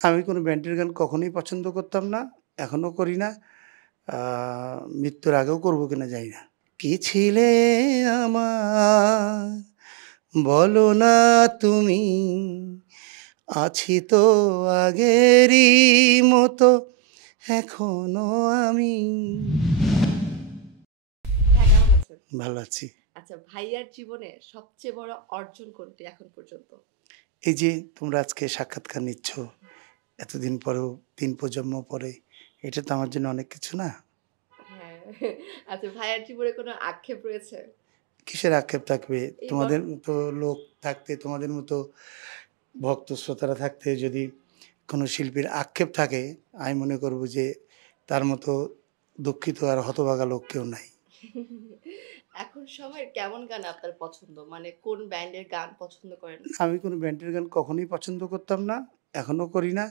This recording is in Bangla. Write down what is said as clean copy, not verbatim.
আমি কোনো ব্যান্ডের গান কখনোই পছন্দ করতাম না। এখনো করি না। আ মৃত্যুর আগেও করব কিনা জানি না। কি ছিলে আমার বলো না তুমি, আছি তো আগেরই মতো এখনো আমি। হ্যাঁ, কেমন আছেন? ভালো আছি। আচ্ছা, ভাইয়ার জীবনে সবচেয়ে বড় অর্জন কোনটি এখন পর্যন্ত? এই যে তোমরা আজকে সাক্ষাৎকার নিচ্ছ, এতদিন পরেও ৩ প্রজন্ম পরে, এটা তো আমার জন্য অনেক কিছু না? হ্যাঁ, আচ্ছা ভাইয়ার জীবনে কোনো আক্ষেপ রয়েছে? কিসের আক্ষেপ থাকবে? এই বর তোমাদের মতো লোক থাকতে, তোমাদের মতো ভক্ত শ্রোতারা থাকতে যদি কোনো শিল্পীর আক্ষেপ থাকে, আমি মনে করব যে তার মতো দুঃখিত আর হতভাগা লোক কেউ নাই। এখন সময়ের কেমন গান আপনার পছন্দ? মানে কোন ব্যান্ডের গান পছন্দ করেন? আমি কোনো ব্যান্ডের গান কখনোই পছন্দ করতাম না, এখনো করি না।